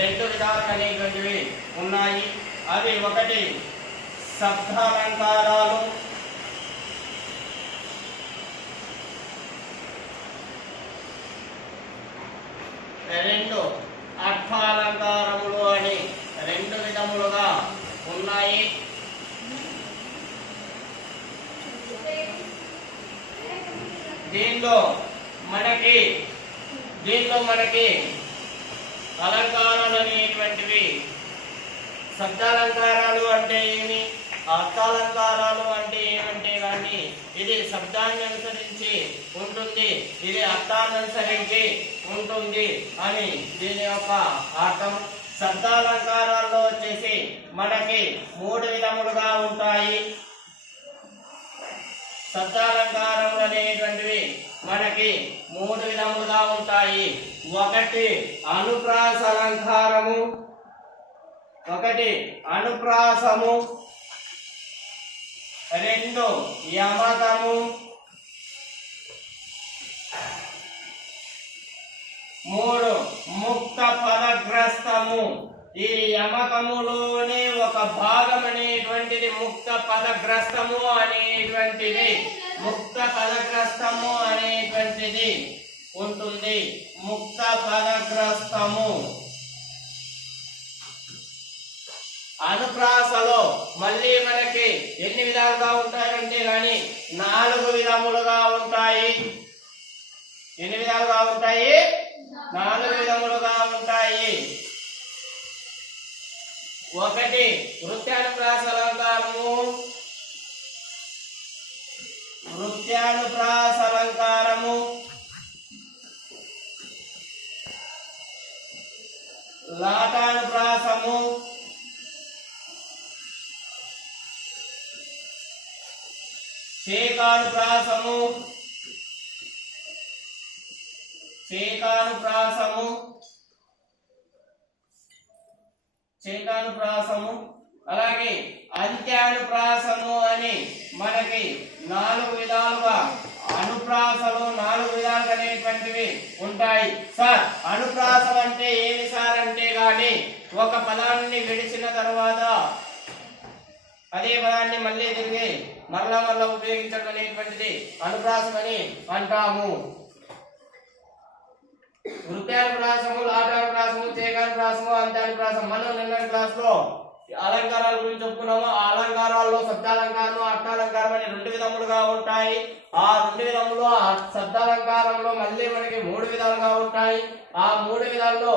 రెండు విధాలు అనేటువంటివి ఉన్నాయి. అవి ఒకటి శబ్దాలంకారాలు, రెండు అర్థాలంకారములు అని రెండు విధములుగా ఉన్నాయి. దీనిలో మనకి అలంకారాలు అనేటువంటివి శబ్దాలంకారాలు అంటే ఏమి, అర్థాలంకారాలు అంటే ఏమంటే కానీ ఇది శబ్దాన్ని అనుసరించి ఉంటుంది, ఇది అర్థాన్ని అనుసరించి ఉంటుంది అని దీని యొక్క అర్థం. శబ్దాలంకారాల్లో వచ్చేసి మనకి మూడు విధములుగా ఉంటాయి. శబ్దాలంకారములు అనేటువంటివి మనకి మూడు విధములుగా ఉంటాయి. ఒకటి అనుప్రాస అలంకారము, ఒకటి అనుప్రాసము, రెండు యమకము, మూడు ముక్త పదగ్రస్తము. ఈ యమకములోనే ఒక భాగం అనేటువంటిది ముక్త పదగ్రస్తము అనేటువంటిది, ముక్త పదగ్రస్తము అనేటువంటిది ఉంటుంది. ముక్త పదగ్రస్తము. అనుప్రాసలో మళ్ళీ మనకి ఎన్ని విధాలుగా ఉంటాయంటే కానీ 4 విధములుగా ఉంటాయి. ఎన్ని విధాలుగా ఉంటాయి? 4 విధములుగా ఉంటాయి. ఒకటి వృత్యానుప్రాస అలంకారము, వృత్యానుప్రాస అలంకారము, లాటానుప్రాసము, చేకానుప్రాసము, చేకానుప్రాసము, చేకానుప్రాసము, అలాగే అంత్యానుప్రాసము అని మనకి 4 విధాలుగా అనుప్రాసలు 4 విధాలు అనేటువంటివి ఉంటాయి. సార్ అనుప్రాసం అంటే ఏమి సార్ అంటే గాని ఒక పదాన్ని విడిచిన తర్వాత అదే పదాన్ని మళ్ళీ తిరిగి మరలా ఉపయోగించడం అనేటువంటిది అనుప్రాసం అని అంటాము. వృత్యానుప్రాసము, లాటానుప్రాసము, చేకానుప్రాసము, అంత్యానుప్రాసము. మనం నిన్నటి క్లాస్ లో అలంకారాల గురించి చెప్పుకున్నాము. ఆ అలంకారాల్లో శబ్దాలంకారం, అర్థాలంకారం అని 2 విధములుగా ఉంటాయి. ఆ 2 విధములు శబ్దాలంకారంలో మళ్ళీ మనకి 3 విధాలుగా ఉంటాయి. ఆ 3 విధాల్లో